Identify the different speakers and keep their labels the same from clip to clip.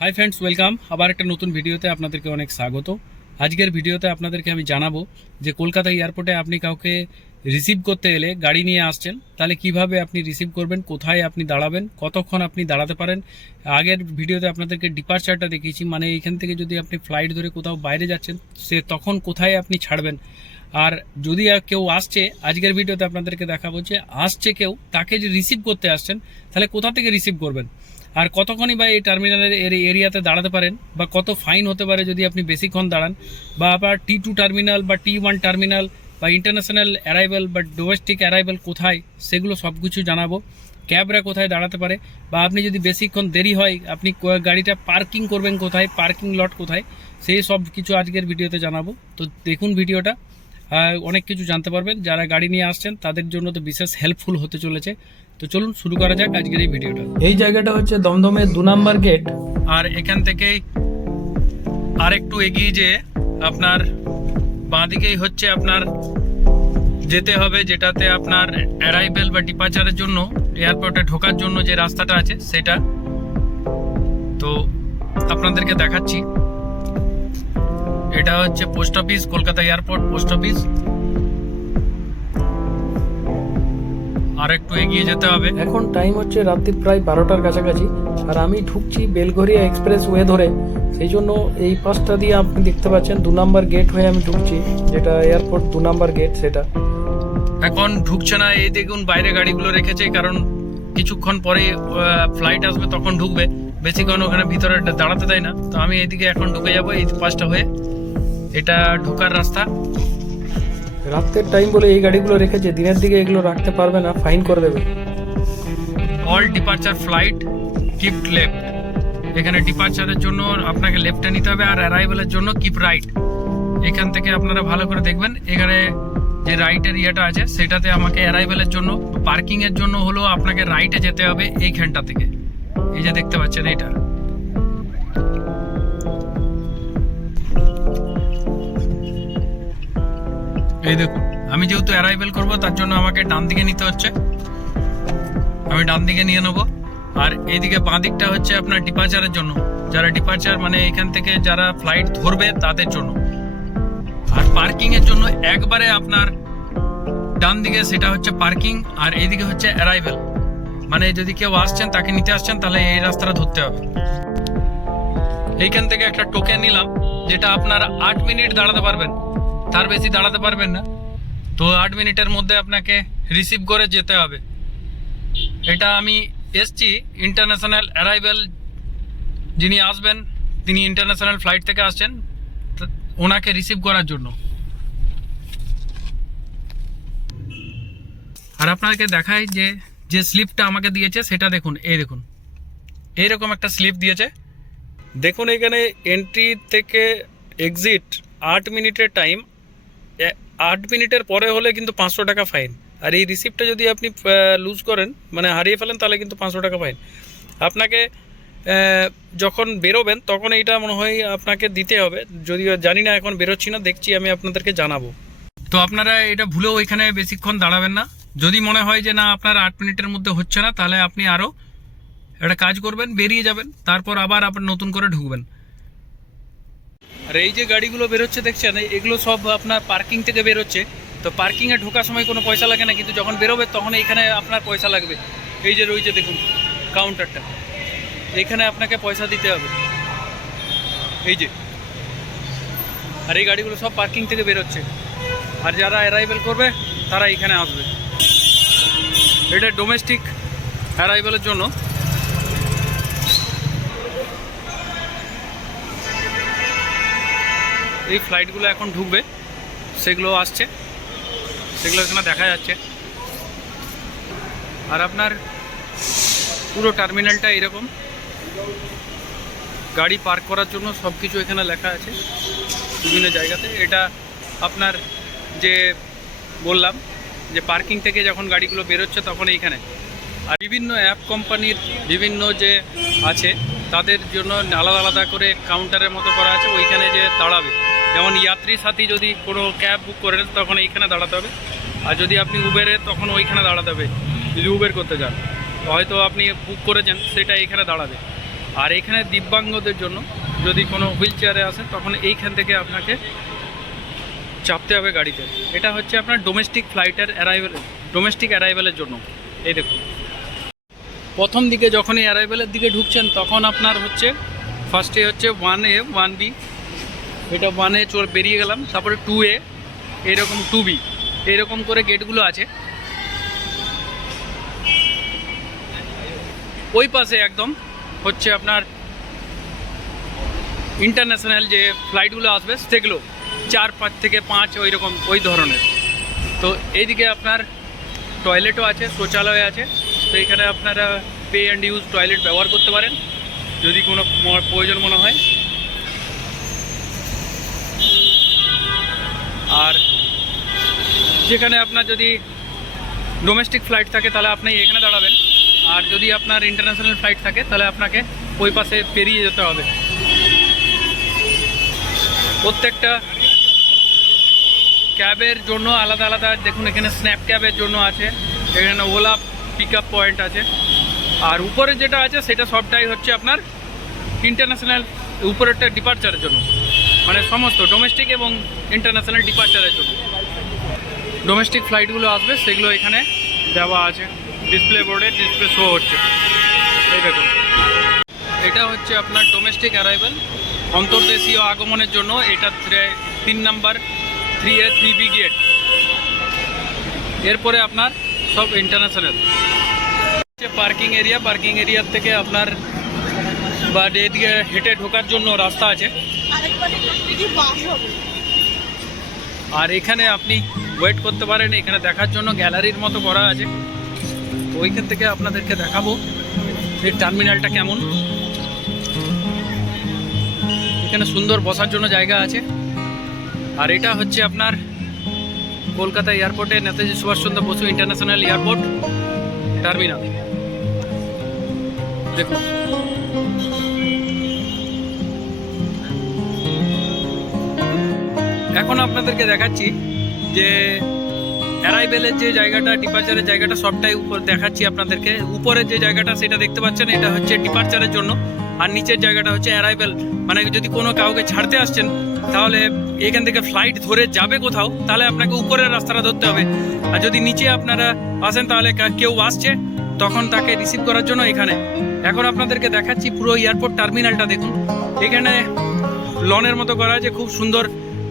Speaker 1: Hi friends welcome আবার একটা নতুন ভিডিওতে আপনাদেরকে অনেক স্বাগত। আজকের ভিডিওতে আপনাদেরকে আমি জানাব যে কলকাতা এয়ারপোর্টে আপনি কাউকে রিসিভ করতে এলে গাড়ি নিয়ে আসছেন, তাহলে কীভাবে আপনি রিসিভ করবেন, কোথায় আপনি দাঁড়াবেন, কতক্ষণ আপনি দাঁড়াতে পারেন, আগের ভিডিওতে আপনাদেরকে ডিপার্চারটা দেখিয়েছি মানে এইখান থেকে যদি আপনি ফ্লাইট ধরে কোথাও বাইরে যাচ্ছেন, সে তখন কোথায় আপনি ছাড়বেন। আর যদি কেউ আসছে, আজকের ভিডিওতে আপনাদেরকে দেখাবো যে আসছে কেউ, তাকে যে রিসিভ করতে আসছেন, তাহলে কোথা থেকে রিসিভ করবেন? আর কতক্ষণই বা এই টার্মিনালের এর- এরিয়াতে দাঁড়াতে পারেন বা কত ফাইন হতে পারে যদি আপনি বেশিক্ষণ দাঁড়ান বা আবার টি টু টার্মিনাল বা টি ওয়ান টার্মিনাল বা ইন্টারন্যাশনাল অ্যারাইভেল বা ডোমেস্টিক অ্যারাইভেল কোথায় সেগুলো সব কিছু জানাব। ক্যাবরা কোথায় দাঁড়াতে পারে বা আপনি যদি বেশিক্ষণ দেরি হয়, আপনি গাড়িটা পার্কিং করবেন কোথায় পার্কিং লট কোথায়, সেই সব কিছু আজকের ভিডিওতে জানাব। তো দেখুন ভিডিওটা। অনেক কিছু জানতে পারবেন। যারা গাড়ি নিয়ে আসছেন, তাদের জন্য তো বিশেষ হেল্পফুল হতে চলেছে। তো চলুন শুরু করা যাক আজকের এই ভিডিওটা। এই জায়গাটা হচ্ছে দমদমের দু নাম্বার গেট। আর এখান থেকেই আর একটু এগিয়ে যেয়ে আপনার বাঁদিকেই হচ্ছে আপনার যেতে হবে যেটাতে আপনার অ্যারাইভেল বা ডিপার্চারের জন্য এয়ারপোর্টে ঢোকার জন্য যে রাস্তাটা আছে সেটা। তো আপনাদেরকে দেখাচ্ছি। এটা হচ্ছে post office Kolkata airport post office আর একটু এগিয়ে যেতে হবে।
Speaker 2: এখন টাইম হচ্ছে রাত্রি প্রায় বারোটার কাছাকাছি আর আমি ঢুকছি বেলঘরিয়া এক্সপ্রেস ওয়ে ধরে। সেই জন্য এই পাশটা দিয়ে আপনি দেখতে পাচ্ছেন দু নাম্বার গেট হয়ে আমি ঢুকছি যেটা এয়ারপোর্ট দু নাম্বার গেট সেটা।
Speaker 1: এখন ঢুকছে না এই দেখুন বাইরে গাড়িগুলো রেখেছে কারণ কিছুক্ষণ পরে ফ্লাইট আসবে তখন ঢুকবে। বেশিক্ষণ ওখানে ভিতরে দাঁড়াতে দেয় না। তো আমি এইদিকে এখন ঢুকে যাব এই পাঁচটা হয়ে। এটা ঢোকার রাস্তা।
Speaker 2: রাত্রের টাইম বলে এই গাড়িগুলো রেখেছে, দিনের দিকে এগুলো রাখতে পারবে না ফাইন করে দেবে।
Speaker 1: All departure flight keep left এখানে ডিপার্চারের জন্য আপনাকে লেফটে নিতে হবে আর অ্যারাইভেলের জন্য কিপ রাইট এখান থেকে আপনারা ভালো করে দেখবেন, এখানে যে রাইটের ইয়েটা আছে, সেটাতে আমাকে অ্যারাইভেলের জন্য পার্কিংয়ের জন্য হলো আপনাকে রাইটে যেতে হবে এইখানটা থেকে। এই যে দেখতে পাচ্ছেন এইটা। এই দেখুন, আমি যেহেতু অ্যারাইভেল করব, তার জন্য আমাকে ডান দিকে নিতে হচ্ছে। আমি ডান দিকে নিয়ে নেব। আর এইদিকে বাঁ দিকটা হচ্ছে আপনার ডিপার্চারের জন্য। যারা ডিপার্চার মানে এখান থেকে যারা ফ্লাইট ধরবে, তাদের জন্য। আর পার্কিং এর জন্য একবারে আপনার ডান দিকে সেটা হচ্ছে পার্কিং আর এইদিকে হচ্ছে অ্যারাইভেল মানে যদি কেউ আসছেন, তাকে নিতে আসছেন, তাহলে এই রাস্তাটা ধরতে হবে। এইখান থেকে একটা টোকেন নিলাম, যেটা আপনার আট মিনিট দাঁড়াতে পারবেন। তার বেশি দাঁড়াতে পারবেন না। তো আট মিনিটের মধ্যে আপনাকে রিসিভ করে যেতে হবে। এটা আমি এসছি ইন্টারন্যাশনাল অ্যারাইভেল যিনি আসবেন, তিনি ইন্টারন্যাশনাল ফ্লাইট থেকে আসছেন ওনাকে রিসিভ করার জন্য। আর আপনাকে দেখাই যে যে স্লিপটা আমাকে দিয়েছে, সেটা দেখুন, এই দেখুন। এইরকম একটা স্লিপ দিয়েছে। দেখুন এখানে এন্ট্রি থেকে এক্সিট আট মিনিটের টাইম আট মিনিটের পরে হলে কিন্তু পাঁচশো টাকা ফাইন। আর এই রিসিপ্টটা যদি আপনি লুজ করেন মানে হারিয়ে ফেলেন, তাহলে কিন্তু পাঁচশো টাকা ফাইন। আপনাকে যখন বেরোবেন, তখন এইটা মনে হয় আপনাকে দিতে হবে। যদিও জানি না, এখন বেরোচ্ছি না, দেখছি, আমি আপনাদেরকে জানাব। তো আপনারা এটা ভুলেও এখানে বেশিক্ষণ দাঁড়াবেন না। যদি মনে হয় যে না, আপনার আট মিনিটের মধ্যে হচ্ছে না, তাহলে আপনি আরও একটা কাজ করবেন, বেরিয়ে যাবেন, তারপর আবার আপনার নতুন করে ঢুকবেন। আর এই যে গাড়িগুলো বেরোচ্ছে দেখছেন এগুলো সব আপনার পার্কিং থেকে বেরোচ্ছে। তো পার্কিংয়ে ঢোকার সময় কোনো পয়সা লাগে না, কিন্তু যখন বেরোবে তখন এইখানে আপনার পয়সা লাগবে। এই যে রয়েছে দেখুন কাউন্টারটা এইখানে আপনাকে পয়সা দিতে হবে। এই যে। আর এই গাড়িগুলো সব পার্কিং থেকে বেরোচ্ছে। আর যারা অ্যারাইভেল করবে, তারা এখানে আসবে। এটা ডোমেস্টিক অ্যারাইভেলের জন্য। এই ফ্লাইটগুলো এখন ঢুকবে, সেগুলো আসছে, সেগুলো এখানে দেখা যাচ্ছে। আর আপনার পুরো টার্মিনালটা এরকম। গাড়ি পার্ক করার জন্য সব কিছু এখানে লেখা আছে, বিভিন্ন জায়গাতে। এটা আপনার যে বললাম, যে পার্কিং থেকে যখন গাড়িগুলো বেরোচ্ছে তখন এইখানে। আর বিভিন্ন অ্যাপ কোম্পানির বিভিন্ন যে আছে, তাদের জন্য আলাদা আলাদা করে কাউন্টারের মতো করা আছে, ওইখানে যে দাঁড়াবে। যেমন যাত্রী সাথী যদি কোনো ক্যাব বুক করেন তখন এইখানে দাঁড়াতে হবে। আর যদি আপনি উবেরে, তখন ওইখানে দাঁড়াতে হবে, যদি উবের করতে যান। হয়তো আপনি বুক করেছেন, সেটা এখানে দাঁড়াবে। আর এখানে দিব্যাঙ্গদের জন্য যদি কোনো হুইল চেয়ারে আসে, তখন এইখান থেকে আপনাকে চাপতে হবে গাড়িতে। এটা হচ্ছে আপনার ডোমেস্টিক ফ্লাইটের অ্যারাইভেল ডোমেস্টিক অ্যারাইভেলের জন্য। এই দেখুন। প্রথম দিকে যখনই অ্যারাইভেলের দিকে ঢুকছেন, তখন আপনার হচ্ছে ফার্স্টে হচ্ছে ওয়ান এ ওয়ান বি এটা ওয়ানে চোর বেরিয়ে গেলাম, তারপরে টু এ এরকম টু বি এরকম করে গেটগুলো আছে। ওই পাশে একদম হচ্ছে আপনার ইন্টারন্যাশনাল যে ফ্লাইটগুলো আসবে, সেগুলো চার পাঁচ থেকে পাঁচ ওই রকম ওই ধরনের। তো এইদিকে আপনার টয়লেটও আছে, শৌচালয় আছে। তো এখানে আপনারা পে অ্যান্ড ইউজ টয়লেট ব্যবহার করতে পারেন, যদি কোনো প্রয়োজন মনে হয়। আর যেখানে আপনার যদি ডোমেস্টিক ফ্লাইট থাকে, তাহলে আপনি এখানে দাঁড়াবেন। আর যদি আপনার ইন্টারন্যাশনাল ফ্লাইট থাকে, তাহলে আপনাকে ওই পাশে পেরিয়ে যেতে হবে। প্রত্যেকটা ক্যাবের জন্য আলাদা আলাদা, দেখুন এখানে স্ন্যাপ ক্যাবের জন্য আছে, এখানে ওলা পিক পয়েন্ট আছে। আর উপরে যেটা আছে, সেটা সবটাই হচ্ছে আপনার ইন্টারন্যাশনাল উপরেরটা ডিপার্চারের জন্য। মানে সমস্ত ডোমেস্টিক এবং ইন্টারন্যাশনাল ডিপার্চারের জন্য। ডোমেস্টিক ফ্লাইটগুলো আসবে, সেগুলো এখানে দেওয়া আছে। ডিসপ্লে বোর্ডে ডিসপ্লে শো হচ্ছে। এই দেখুন। এটা হচ্ছে আপনার ডোমেস্টিক অ্যারাইভেল অন্তর্দেশীয় আগমনের জন্য এটা তিন number three A three B gate এরপরে আপনার সব ইন্টারন্যাশনাল হচ্ছে পার্কিং এরিয়া পার্কিং এরিয়ার থেকে আপনার বা এদিকে হেঁটে ঢোকার জন্য রাস্তা আছে
Speaker 3: আরেকবারে কাটলে কি বাস হবে
Speaker 1: আর এখানে আপনি ওয়েট করতে পারেন, এখানে দেখার জন্য গ্যালারির মতো করা আছে। ওইখান থেকে আপনাদেরকে দেখাবো এই টার্মিনালটা কেমন। এখানে সুন্দর বসার জন্য জায়গা আছে। আর এটা হচ্ছে আপনার কলকাতা এয়ারপোর্টে Netaji Subhashchandra Bose international airport terminal দেখুন। এখন আপনাদেরকে দেখাচ্ছি যে অ্যারাইভেলের যে জায়গাটা ডিপার্চারের জায়গাটা, সবটাই উপর দেখাচ্ছি আপনাদেরকে। উপরের যে জায়গাটা, সেটা দেখতে পাচ্ছেন, এটা হচ্ছে ডিপার্চারের জন্য। আর নিচের জায়গাটা হচ্ছে অ্যারাইভেল মানে যদি কোনো কাউকে ছাড়তে আসছেন, তাহলে এখান থেকে ফ্লাইট ধরে যাবে কোথাও, তাহলে আপনাকে উপরের রাস্তাটা ধরতে হবে। আর যদি নিচে আপনারা আসেন, তাহলে কেউ আসছে, তখন তাকে রিসিভ করার জন্য এখানে। এখন আপনাদেরকে দেখাচ্ছি পুরো এয়ারপোর্ট টার্মিনালটা দেখুন। এখানে লনের মতো করা আছে, খুব সুন্দর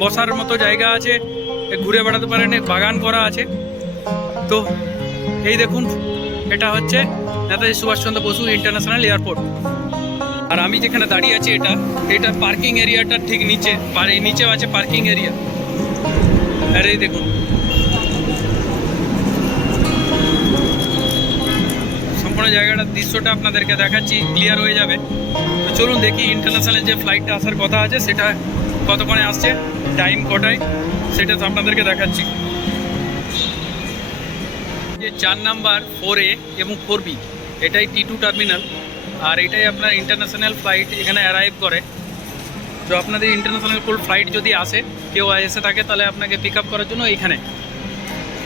Speaker 1: বসার মতো জায়গা আছে ঘুরে বেড়াতে পারেন বাগান করা আছে। তো এই দেখুন, এটা হচ্ছে নেতাজি সুভাষচন্দ্র বসু ইন্টারন্যাশনাল এয়ারপোর্ট। আর আমি যেখানে দাঁড়িয়ে আছি, এটা এটা পার্কিং এরিয়াটা ঠিক নিচে নিচেও আছে পার্কিং এরিয়া। আর এই দেখুন। সম্পূর্ণ জায়গাটার দৃশ্যটা আপনাদেরকে দেখাচ্ছি ক্লিয়ার হয়ে যাবে। তো চলুন দেখি ইন্টারন্যাশনাল যে ফ্লাইটটা আসার কথা আছে, সেটা কতক্ষণে আসছে? টাইম কটায়? সেটা তো আপনাদেরকে দেখাচ্ছি। যে চার নাম্বার ফোর এ এবং ফোর বি এটাই টি টু টার্মিনাল আর এটাই আপনার ইন্টারন্যাশনাল ফ্লাইট এখানে অ্যারাইভ করে। তো আপনাদের ইন্টারন্যাশনাল কোল ফ্লাইট যদি আসে, কেউ এসে থাকে, তাহলে আপনাকে পিক আপ করার জন্য এইখানে।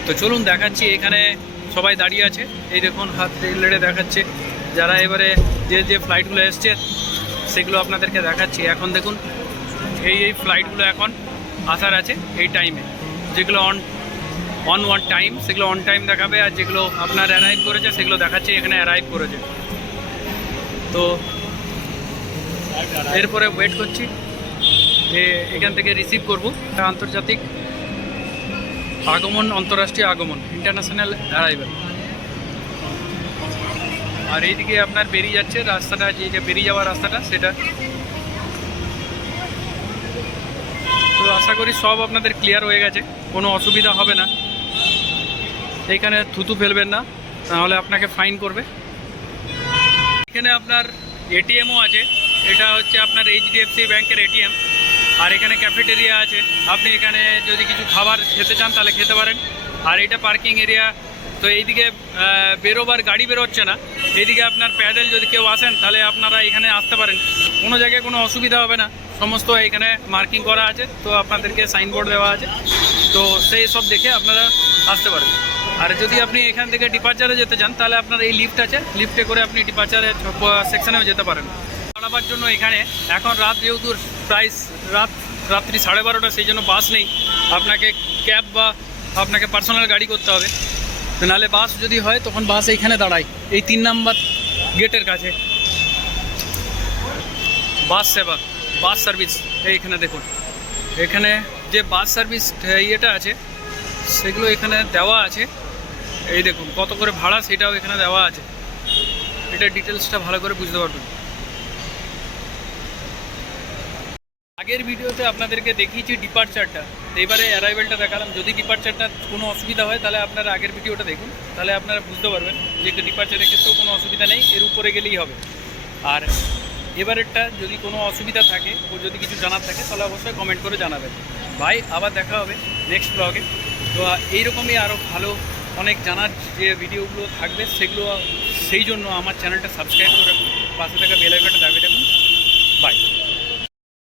Speaker 1: তো চলুন দেখাচ্ছি, এখানে সবাই দাঁড়িয়ে আছে। এই দেখুন, হাত লেড়ে দেখাচ্ছে। যারা এবারে যে যে ফ্লাইটগুলো এসছে, সেগুলো আপনাদেরকে দেখাচ্ছি। এখন দেখুন এই এই ফ্লাইটগুলো এখন আসার আছে এই টাইমে যেগুলো অন অন ওয়ান টাইম সেগুলো অন টাইম দেখাবে আর যেগুলো আপনার অ্যারাইভ করেছে, সেগুলো দেখাচ্ছে, এখানে অ্যারাইভ করেছে। তো এরপরে ওয়েট করছি, যে এখান থেকে রিসিভ করব। আন্তর্জাতিক আগমন অন্তর্রাষ্ট্রীয় আগমন ইন্টারন্যাশনাল অ্যারাইভেল আর এইদিকে আপনার বেরিয়ে যাচ্ছে রাস্তাটা যে বেরিয়ে যাওয়ার রাস্তাটা, সেটা আশা করি সব আপনাদের ক্লিয়ার হয়ে গেছে, কোনো অসুবিধা হবে না। এইখানে থুতু ফেলবেন না তাহলে আপনাকে ফাইন করবে। এখানে আপনার এটিএমও আছে, এটা হচ্ছে আপনার এইচডিএফসি ব্যাংকের এটিএম আর এখানে ক্যাফেটেরিয়া আছে, আপনি এখানে যদি কিছু খাবার খেতে চান তাহলে খেতে পারেন। আর এটা পার্কিং এরিয়া তো এইদিকে বেরোবার গাড়ি বেরোচ্ছে না। এইদিকে আপনার প্যাডেল যদি কেউ আসেন তাহলে আপনারা এখানে আসতে পারেন। কোনো জায়গায় কোনো অসুবিধা হবে না। সমস্ত এখানে মার্কিং করা আছে, তো আপনাদেরকে সাইনবোর্ড দেওয়া আছে। তো সেই সব দেখে আপনারা আসতে পারেন আর যদি আপনি এখান থেকে ডিপার্চারে যেতে চান, তাহলে আপনার এই লিফট আছে। লিফটে করে আপনি ডিপার্চারে সেকশনেও যেতে পারেন। চালাবার জন্য এখানে এখন রাত যেহেতু প্রায় রাত, রাত্রি সাড়ে বারোটা, সেই জন্য বাস নেই। আপনাকে ক্যাব বা আপনাকে পার্সোনাল গাড়ি করতে হবে। তো নাহলে বাস যদি হয়, তখন বাস এইখানে দাঁড়ায়। এই তিন নাম্বার গেটের কাছে। বাস সেবা। বাস সার্ভিস এইখানে দেখুন। এখানে যে বাস সার্ভিস ইয়েটা আছে, সেগুলো এখানে দেওয়া আছে। এই দেখুন, কত করে ভাড়া সেটাও এখানে দেওয়া আছে। এটা ডিটেলসটা ভালো করে বুঝতে পারবেন। আগের ভিডিওতে আপনাদেরকে দেখিয়েছি ডিপার্চারটা এবারে অ্যারাইভেলটা দেখালাম। যদি ডিপার্চারটা কোনো অসুবিধা হয়, তাহলে আপনারা আগের ভিডিওটা দেখুন। তাহলে আপনারা বুঝতে পারবেন যে ডিপার্চারের ক্ষেত্রেও কোনো অসুবিধা নেই, এর উপরে গেলেই হবে। আর এবারেরটা যদি কোনো অসুবিধা থাকে ও যদি কিছু জানার থাকে, তাহলে অবশ্যই কমেন্ট করে জানাবেন। ভাই, আবার দেখা হবে নেক্সট ব্লগে তো এইরকমই আরও ভালো অনেক জানার যে ভিডিওগুলো থাকবে, সেগুলো, সেই জন্য আমার চ্যানেলটা সাবস্ক্রাইব করে রাখুন। পাশে থাকা বেলাইকাটা দাবি রাখুন।